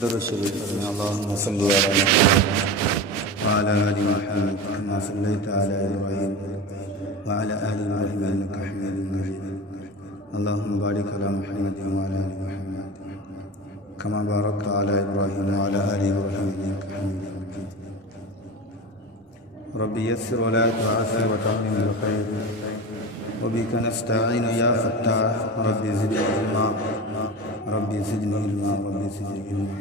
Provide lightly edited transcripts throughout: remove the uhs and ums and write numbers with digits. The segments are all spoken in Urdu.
درود شریف پڑھیں اللہم صلی علی محمد وعلی آل محمد کما صلیت علی ابراہیم وعلی آل ابراہیم انک حمید مجید اللہم بارک علی محمد وعلی آل محمد کما بارکت علی ابراہیم وعلی آل ابراہیم انک حمید مجید ربی یسر ولا تعسر وتمم بالخیر وبک نستعین یا فتاح ربی زدنی علما ربی زدنی علما ربی زدنی علما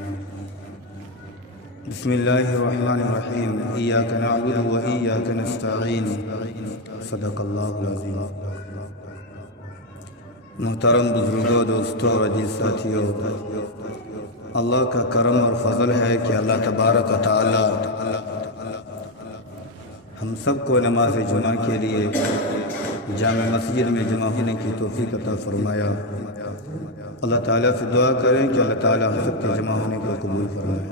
بسم اللہ الرحمن الرحیم ایاک نعبد و ایاک نستعین صدق اللہ العظیم۔ محترم بزرگوں، دوستوں اور عزیز ساتھیوں، اللہ کا کرم اور فضل ہے کہ اللہ تبارک و تعالی ہم سب کو نماز جمعہ کے لیے جامع مسجد میں جمع ہونے کی توفیق عطا فرمایا۔ اللہ تعالیٰ سے دعا کریں کہ اللہ تعالیٰ ہم سب کے جمع ہونے کو قبول فرمائے۔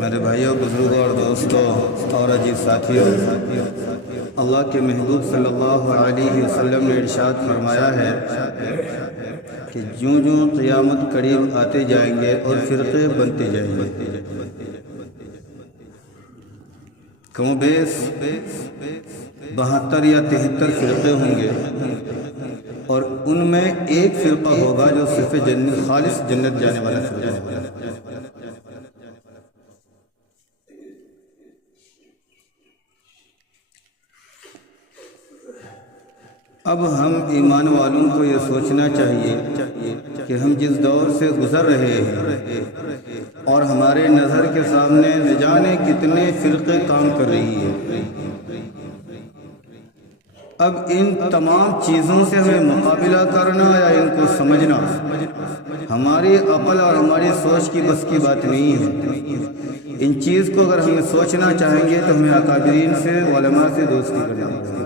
میرے بھائیوں، بزرگوں اور دوستوں اور عزیز ساتھیوں، اللہ کے محبوب صلی اللہ علیہ وسلم نے ارشاد فرمایا ہے کہ جوں جوں قیامت قریب آتے جائیں گے اور فرقے بنتے جائیں گے، کم و بیش 72 یا 73 فرقے ہوں گے، اور ان میں ایک فرقہ ہوگا جو صرف خالص جنت جانے والا فرقہ ہوگا۔ اب ہم ایمان والوں کو یہ سوچنا چاہیے کہ ہم جس دور سے گزر رہے ہیں اور ہمارے نظر کے سامنے نہ جانے کتنے فرقے کام کر رہی ہیں، اب ان تمام چیزوں سے ہمیں مقابلہ کرنا یا ان کو سمجھنا ہماری عقل اور ہماری سوچ کی بس کی بات نہیں ہے۔ ان چیز کو اگر ہم سوچنا چاہیں گے تو ہمیں اکابرین سے، علماء سے دوستی کرنا ہوگی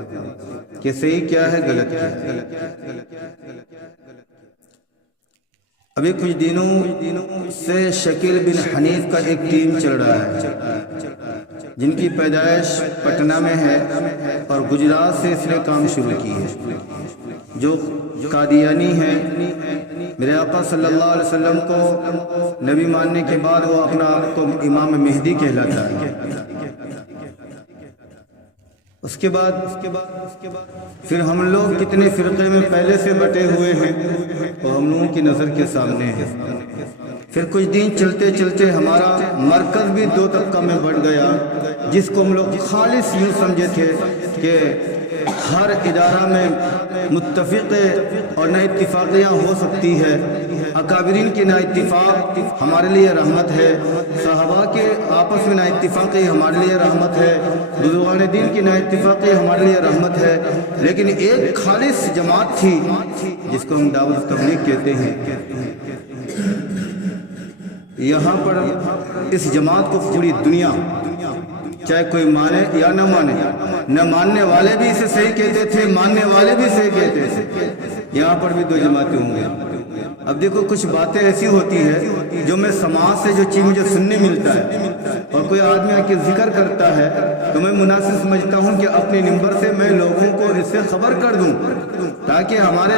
کہ صحیح کیا ہے، غلط کیا ہے۔ ابھی کچھ دنوں سے شکیل بن حنیف کا ایک ٹیم چل رہا ہے جن کی پیدائش پٹنہ میں ہے اور گجرات سے اس نے کام شروع کی ہے، جو قادیانی ہے۔ میرے آقا صلی اللہ علیہ وسلم کو نبی ماننے کے بعد وہ اپنا آپ کو امام مہدی کہلاتا ہے۔ اس کے بعد پھر ہم لوگ کتنے فرقے میں پہلے سے بٹے ہوئے ہیں اور ہم لوگوں کی نظر کے سامنے ہے۔ پھر کچھ دن چلتے چلتے ہمارا مرکز بھی 2 طبقہ میں بڑھ گیا، جس کو ہم لوگ خالص یوں سمجھے تھے کہ ہر ادارہ میں متفق اور نہ اتفاقیاں ہو سکتی ہے۔ اکابرین کی نہ اتفاق ہمارے لیے رحمت ہے، صحابہ کے آپس میں نہ اتفاقی ہمارے لیے رحمت ہے، بزرگان دین کی نہ اتفاقی ہمارے لیے رحمت ہے، لیکن ایک خالص جماعت تھی جس کو ہم دعوت تبلیغ کہتے ہیں۔ یہاں پر اس جماعت کو پوری دنیا، چاہے کوئی مانے یا نہ مانے، نہ ماننے والے بھی اسے صحیح کہتے تھے، ماننے والے بھی صحیح کہتے تھے۔ یہاں پر بھی 2 جماعتیں ہوں گے۔ اب دیکھو، کچھ باتیں ایسی ہوتی ہے جو میں سماج سے جو چیز مجھے سننے ملتا ہے اور کوئی آدمی آ کے ذکر کرتا ہے تو میں مناسب سمجھتا ہوں کہ اپنے نمبر سے میں لوگوں کو اس سے خبر کر دوں، تاکہ ہمارے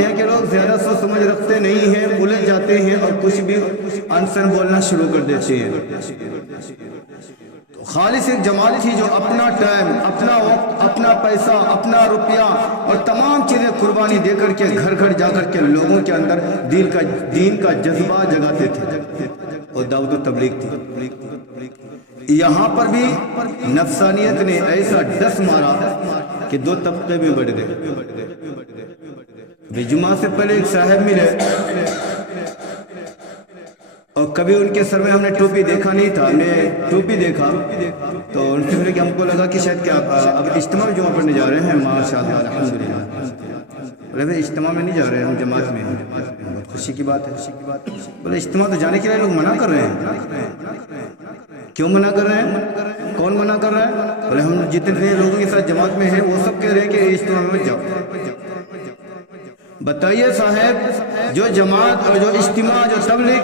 یہاں کے لوگ زیادہ سوچ سمجھ رکھتے نہیں ہیں، الجھ جاتے ہیں اور کچھ بھی انسن بولنا شروع کر دیتے ہیں۔ خالص ایک جماعت تھی جو اپنا ٹائم، اپنا وقت، اپنا پیسہ، اپنا روپیہ اور تمام چیزیں قربانی دے کر کے گھر گھر جا کر کے لوگوں کے اندر دین کا جذبہ جگاتے تھے اور دعوت و تبلیغ تھی۔ یہاں پر بھی نفسانیت نے ایسا ڈس مارا کہ 2 طبقے میں بڑھ گئے۔ جمعہ سے پہلے ایک صاحب ملے اور کبھی ان کے سر میں ہم نے ٹوپی دیکھا نہیں تھا، ہم نے ٹوپی دیکھا تو ان سے کہ ہم کو لگا کہ شاید کہ اب اجتماع میں جمعہ پڑھنے جا رہے ہیں۔ ماشاءاللہ، الحمدللہ۔ بولے اجتماع میں نہیں جا رہے ہیں، ہم جماعت میں ہیں۔ بہت خوشی کی بات ہے۔ بولے اجتماع تو جانے کے لیے لوگ منع کر رہے ہیں۔ کیوں منع کر رہے ہیں؟ کون منع کر رہا ہے؟ بولے ہم جتنے لوگوں کے ساتھ جماعت میں ہیں وہ سب کہہ رہے ہیں کہ اجتماع میں جاؤ۔ بتائیے صاحب، جو جماعت اور جو اجتماع، جو تبلیغ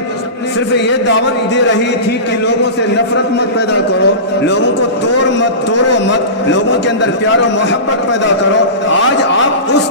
صرف یہ دعوت دے رہی تھی کہ لوگوں سے نفرت مت پیدا کرو، لوگوں کو توڑو مت، لوگوں کے اندر پیار و محبت پیدا کرو، آج آپ اس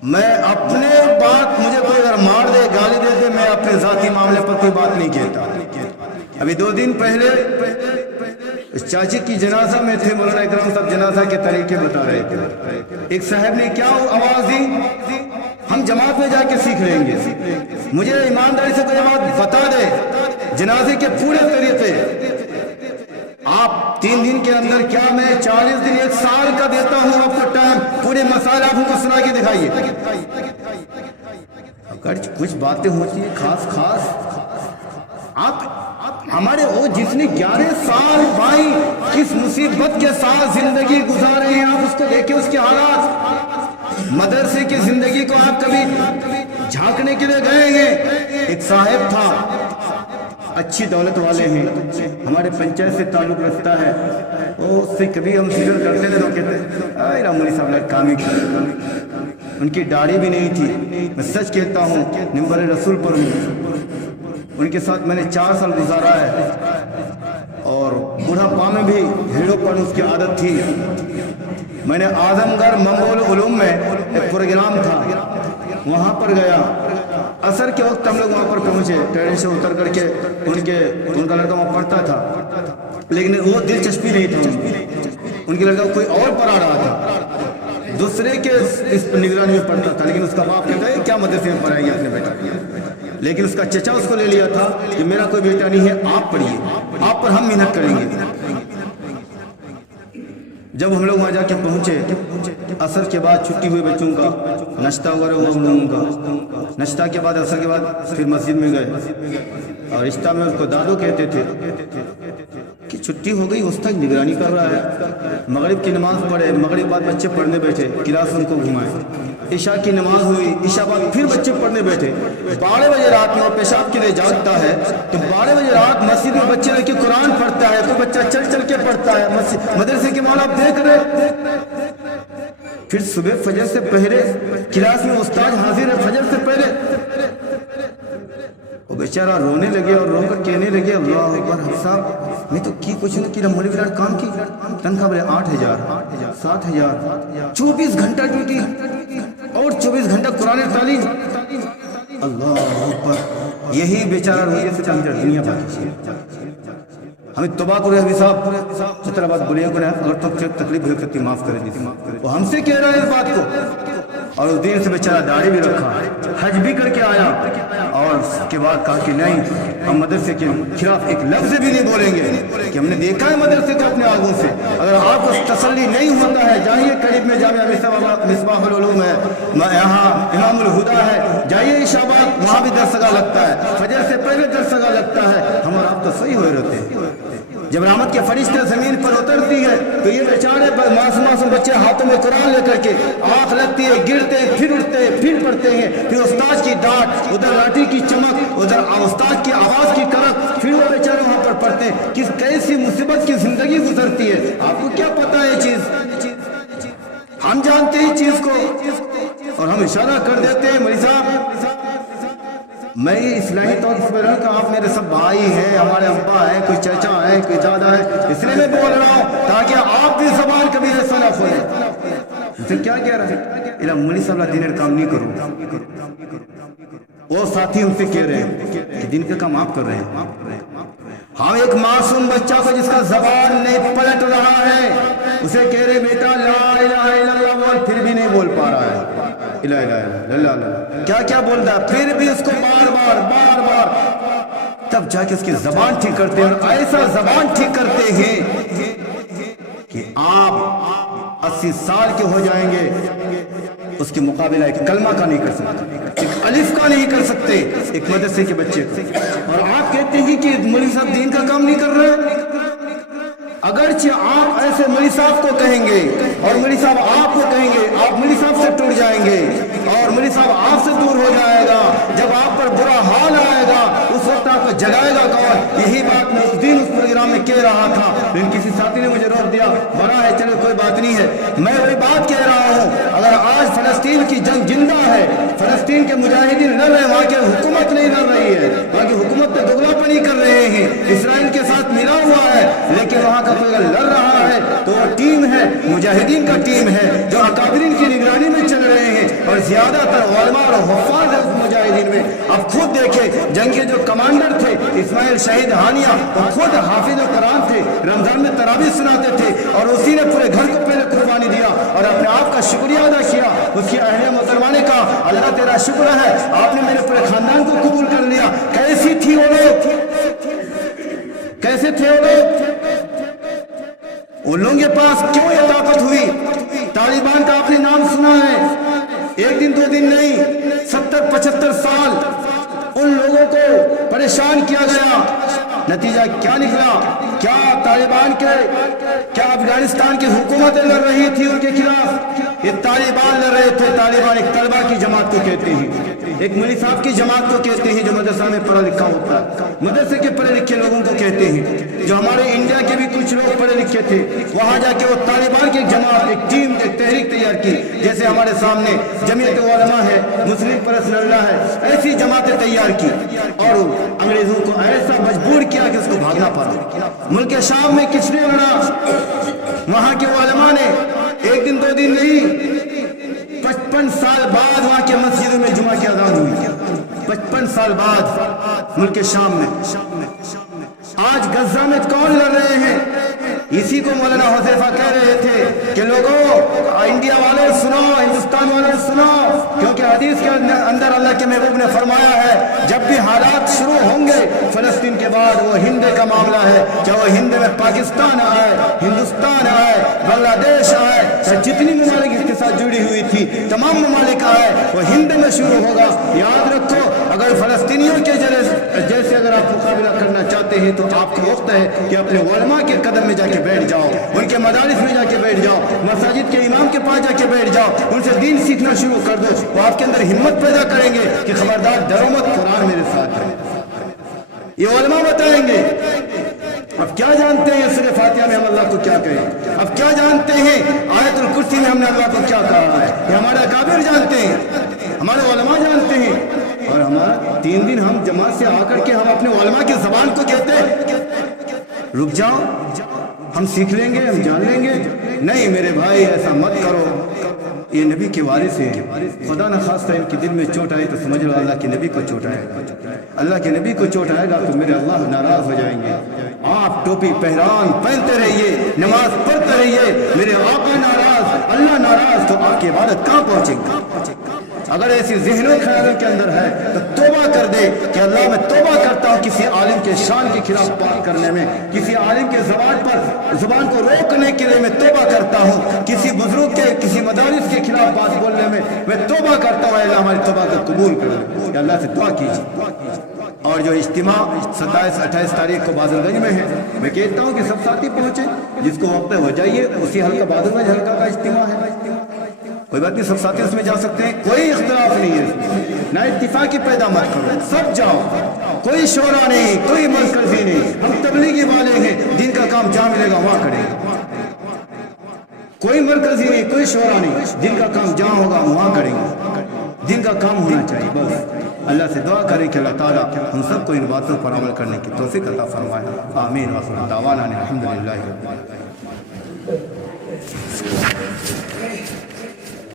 میں اپنے بات مجھے کوئی اگر مار دے گالی دے دے میں اپنے ذاتی معاملے پر کوئی بات نہیں کہتا. ابھی 2 دن پہلے اس چاچی کی جنازہ میں تھے. مولانا اکرام صاحب جنازہ کے طریقے بتا رہے تھے. ایک صاحب نے کیا آواز دی, ہم جماعت میں جا کے سیکھ لیں گے. مجھے ایمانداری سے کوئی بات بتا دے جنازے کے پورے طریقے. آپ 3 دن کے اندر کیا میں 40 دن 1 سال کا دیتا ہوں آپ کو ٹائم, پورے مسائل آپ کو سنا کے دکھائیے. اگر کچھ باتیں ہوتی ہیں خاص آپ ہمارے وہ جس نے 11 سال بھائی کس مصیبت کے ساتھ زندگی گزارے ہیں, آپ اس کو دیکھیں اس کے حالات. مدرسے کی زندگی کو آپ کبھی جھانکنے کے لیے گئے ہیں. ایک صاحب تھا, اچھی دولت والے ہیں, ہمارے پنچایت سے تعلق رکھتا ہے. وہ اس سے کبھی ہم فکر کرتے تھے تو کہتے اے رامولی صاحب نے کام ہی کیا. ان کی داڑھی بھی نہیں تھی. میں سچ کہتا ہوں نمبر رسول پر ہوں. ان کے ساتھ میں نے 4 سال گزارا ہے اور بوڑھاپا میں بھی ہیرو پن اس کی عادت تھی. میں نے اعظم گڑھ منگول علوم میں ایک پروگرام تھا, وہاں پر گیا. عصر کے وقت ہم لوگ وہاں پر پہنچے. ٹرین سے اتر کر کے ان کا لڑکا وہاں پڑھتا تھا, لیکن وہ دلچسپی نہیں تھا. ان کے لڑکا کوئی اور پڑھا رہا تھا, دوسرے کے اس نگرانی میں پڑھتا تھا. لیکن اس کا باپ کہتا ہے کیا مدرسے میں پڑھائیں گے اپنے بیٹا. لیکن اس کا چچا اس کو لے لیا تھا کہ میرا کوئی بیٹا نہیں ہے, آپ پڑھیے, آپ پر ہم محنت کریں گے. جب ہم لوگ وہاں جا کے پہنچے, عصر کے بعد چھٹی ہوئی بچوں کا, ناشتہ وغیرہ ہوا ہم لوگوں کا. ناشتہ کے بعد عصر کے بعد پھر مسجد میں گئے اور رشتہ میں اس کو دادو کہتے تھے کہ چھٹی ہو گئی, اس تک نگرانی کر رہا ہے. مغرب کی نماز پڑھے, مغرب بعد بچے پڑھنے بیٹھے, کلاس ان کو گھمائے. عشاء کی نماز ہوئی, عشاء بعد پھر بچے پڑھنے بیٹھے. 12 بجے رات میں وہ پیشاب کے لیے جاگتا ہے تو 12 بجے رات مسجد میں بچے لے کے قرآن پڑھتا ہے. کوئی بچہ چل چل کے پڑھتا ہے. مدرسے کے ماحول آپ دیکھ رہے. پھر صبح فجر سے پہلے کلاس میں استاد حاضر ہے, فجر سے پہلے. وہ بیچارہ رونے لگے اور رو کر کہنے لگے اللہ اکبر صاحب میں تو کی کچھ نہیں کی رمولی وراٹ کام کی. تنخواہ بولے 8,000 7,000 24 گھنٹہ ڈیوٹی اور 24 گھنٹہ قرآن تعلیم. اللہ اکبر. یہی بیچارہ رویے سے دنیا باقی. ہمیں توبہ کرے حبیب صاحب جتنا بات بولیے کو اگر تو تکلیف ہو سکتی معاف کرے دیتی. وہ ہم سے کہہ رہے ہیں اس بات کو. اور اس دن سے بیچارہ داڑھی بھی رکھا, حج بھی کر کے آیا اور اس کے بعد کہا کہ نہیں ہم مدرسے کے خلاف ایک لفظ بھی نہیں بولیں گے کہ ہم نے دیکھا ہے مدرسے کو اپنے آنکھوں سے. اگر آپ کو تسلی نہیں ہوتا ہے جائیے قریب میں جامعہ مصباح العلوم ہے, یہاں امام الہدا ہے, جائیے عشاء وہاں بھی درسگاہ لگتا ہے, فجر سے پہلے درسگاہ لگتا ہے. ہم اور آپ تو صحیح ہوئے رہتے ہیں. جب رحمت کے فرشتے زمین پر اترتی ہے تو یہ بیچارے معصوم بچے ہاتھوں میں قرآن لے کر کے آنکھ لگتی ہے, گرتے ہیں, پھر اٹھتے ہیں, پھر پڑھتے ہیں. پھر استاد کی ڈانٹ, ادھر لاٹھی کی چمک, ادھر استاد کی آواز کی کرک, پھر وہ بیچارے وہاں پر پڑھتے ہیں. کس کیسی مصیبت کی زندگی گزرتی ہے. آپ کو کیا پتا ہے یہ چیز, ہم جانتے ہیں چیز کو اور ہم اشارہ کر دیتے ہیں. مولوی صاحب میں یہ اصلاحی طور پر کہ آپ میرے سب بھائی ہیں, ہمارے ابا ہیں, کوئی چچا ہیں, کوئی دادا ہے, اس لیے میں بول رہا ہوں تاکہ آپ بھی زبان کبھی ایسا نہ کھولیں. پھر کیا کہہ رہا ہے مولوی صاحب دین کام نہیں کروں. وہ ساتھی ہم سے کہہ رہے ہیں کہ دین کا کام آپ کر رہے ہیں. ہم ایک معصوم بچہ کو جس کا زبان نہیں پلٹ رہا ہے اسے کہہ رہے بیٹا لا الہ الا اللہ بول, پھر بھی نہیں بول پا رہا ہے. الہ الا اللہ کیا کیا بولتا ہے, پھر بھی اس کو بار بار تب جا کے اس کی زبان ٹھیک کرتے ہیں. اور ایسا زبان ٹھیک کرتے ہیں کہ آپ 80 سال کے ہو جائیں گے, اس کے مقابلہ ایک کلمہ کا نہیں کر سکتے, ایک الف کا نہیں کر سکتے ایک مدرسے کے بچے کا. اور آپ کہتے ہیں کہ مولوی صاحب دین کا کام نہیں کر رہے. اگرچہ آپ ایسے مولوی صاحب کو کہیں گے اور مولوی صاحب آپ کو کہیں گے, آپ مولوی صاحب سے ٹوٹ جائیں گے اور مولوی صاحب آپ سے دور ہو جائے گا. جب آپ پر برا حال آئے گا اس وقت آپ کو جگائے گا کون. یہی بات میں اس دن اس پروگرام میں کہہ رہا تھا, لیکن کسی ساتھی نے مجھے روک دیا. بڑا ہے چلو کوئی بات نہیں ہے, میں وہی بات کہہ رہا ہوں. اگر آج فلسطین کی جنگ زندہ ہے, فلسطین کے مجاہدین لڑ رہے ہیں, وہاں کی حکومت نہیں لڑ رہی ہے, وہاں کی حکومت تو دگلا پنی کر رہے ہیں, اسرائیل کے ساتھ ملا ہوا ہے, لیکن وہاں کا کوئی لڑ رہا ہے تو وہ ٹیم ہے, مجاہدین کا ٹیم ہے جو اکابرین کی نگرانی میں چل رہے ہیں. اور زیادہ جنگ کے جو کمانڈر تھے اسماعیل شہید ہانیہ، وہ خود حافظ قرآن تھے، رمضان میں تراویح سناتے تھے اور اسی نے پورے گھر کو پہلے قربانی دیا اور اپنے آپ کا شکریہ ادا کیا۔ اس کی اہلیہ محترمہ نے کہا اللہ تیرا شکر ہے آپ نے میرے پورے خاندان کو قبول کر لیا۔ کیسی تھی وہ لوگ، کیسے تھے وہ لوگ؟ ان لوگوں کے پاس کیوں یہ طاقت ہوئی؟ طالبان کا آپ نے نام سنا ہے، ایک دن دو دن نہیں، 70-75 سال ان لوگوں کو پریشان کیا گیا۔ نتیجہ کیا نکلا؟ کیا طالبان کے کیا افغانستان کی حکومتیں لڑ رہی تھی ان کے خلاف؟ یہ طالبان لڑ رہے تھے۔ طالبان ایک طلبہ کی جماعت کو کہتے ہیں، ایک مولوی صاحب کی جماعت کو کہتے ہیں جو مدرسہ میں پڑھا لکھا ہوتا ہے، مدرسے کے پڑھے لکھے لوگوں کو کہتے ہیں۔ جو ہمارے انڈیا کے بھی کچھ لوگ پڑھے لکھے تھے، وہاں جا کے وہ طالبان کی ایک جماعت، ایک ٹیم، ایک تحریک تیار کی، جیسے ہمارے سامنے جمعیت علماء ہے، مسلم پرسنل اللہ ہے، ایسی جماعتیں تیار کی اور انگریزوں کو ایسا مجبور کیا کہ اس کو بھاگنا پڑا۔ ملک شام میں کس نے لڑا؟ وہاں کے علماء نے، ایک دن دو دن نہیں، 55 سال بعد وہاں کے مسجدوں میں جمعہ کی اذان ہوئی، 55 سال بعد ملک شام میں۔ آج غزہ میں کون لڑ رہے ہیں؟ اسی کو مولانا حذیفہ کہہ رہے تھے کہ لوگوں انڈیا والے سنو، ہندوستان والے سنو، کیونکہ حدیث کے اندر اللہ کے محبوب نے فرمایا ہے جب بھی حالات شروع ہوں گے فلسطین کے بعد وہ ہند کا معاملہ ہے، چاہے وہ ہند میں پاکستان آئے، ہندوستان آئے، بنگلہ دیش آئے، جتنی ممالک اس کے ساتھ جڑی ہوئی تھی تمام ممالک آئے، وہ ہند میں شروع ہوگا۔ یاد رکھو اگر فلسطینیوں کے جیسے اگر آپ مقابلہ کرنا چاہتے ہیں تو آپ کا وقت ہے کہ اپنے علماء کے قدم میں جا کے بیٹھ جاؤ، ان کے مدارس میں جا کے بیٹھ جاؤ، مساجد کے امام کے پاس جا کے بیٹھ جاؤ، ان سے دین سیکھنا شروع کر دو۔ وہ آپ کے اندر ہمت پیدا کریں گے کہ خبردار ڈرو مت، قرآن میرے ساتھ ہے، یہ علماء بتائیں گے۔ اب کیا جانتے ہیں سورہ فاتحہ میں ہم اللہ کو کیا کہیں؟ اب کیا جانتے ہیں آیت الکرسی میں ہم نے اللہ کو کیا کہا ہے؟ یہ ہمارے اکابر جانتے ہیں، ہمارے علماء جانتے ہیں۔ اور ہمارا 3 دن ہم جماعت سے آ کر کے ہم اپنے علماء کی زبان کو کہتے ہیں رک جاؤ ہم سیکھ لیں گے، ہم جان لیں گے۔ نہیں میرے بھائی ایسا مت کرو، یہ نبی کے وارث ہیں، خدا نہ خواستہ ان کے دل میں چوٹ آئے تو سمجھ لو اللہ کے نبی کو چوٹ آئے گا، اللہ کے نبی کو چوٹ آئے گا تو میرے اللہ ناراض ہو جائیں گے۔ آپ ٹوپی پہران پہنتے رہیے، نماز پڑھتے رہیے، میرے آقا ناراض، اللہ ناراض، تو آپ کی عبادت کہاں پہنچے گی؟ اگر ایسی ذہن و خیالوں کے اندر ہے تو توبہ کر دے کہ اللہ میں توبہ کرتا ہوں کسی عالم کے شان کے خلاف بات کرنے میں، کسی عالم کے زبان کو روکنے کے لیے میں توبہ کرتا ہوں، کسی بزرگ کے کسی مدارس کے خلاف بات بولنے میں توبہ کرتا ہوں۔ اللہ ہماری توبہ کو قبول کر لے، اللہ سے دعا کیجیے۔ اور جو اجتماع 27-28 تاریخ کو بادل گنج میں ہے، میں کہتا ہوں کہ سب ساتھی پہنچے، جس کو وقت ہو جائیے، اسی حلقہ بادل گنج حلقہ کا اجتماع ہے، کوئی بات نہیں، سب ساتھی اس میں جا سکتے ہیں، کوئی اختلاف نہیں ہے، نہ اتفاقی پیدا مت کرو، سب جاؤ، کوئی شورا نہیں، کوئی مرکزی نہیں، ہم تبلیغی والے ہیں، دین کا کام جہاں ملے گا وہاں کریں گے، کوئی مرکزی نہیں، کوئی شورا نہیں، دین کا کام جہاں ہوگا وہاں کریں گے، دین کا کام ہونا چاہیے بس۔ اللہ سے دعا کریں کہ اللہ تعالیٰ ہم سب کو ان باتوں پر عمل کرنے کی توفیق عطا فرمائے، آمین وآخر دعوانا الحمدللہ رب العالمین۔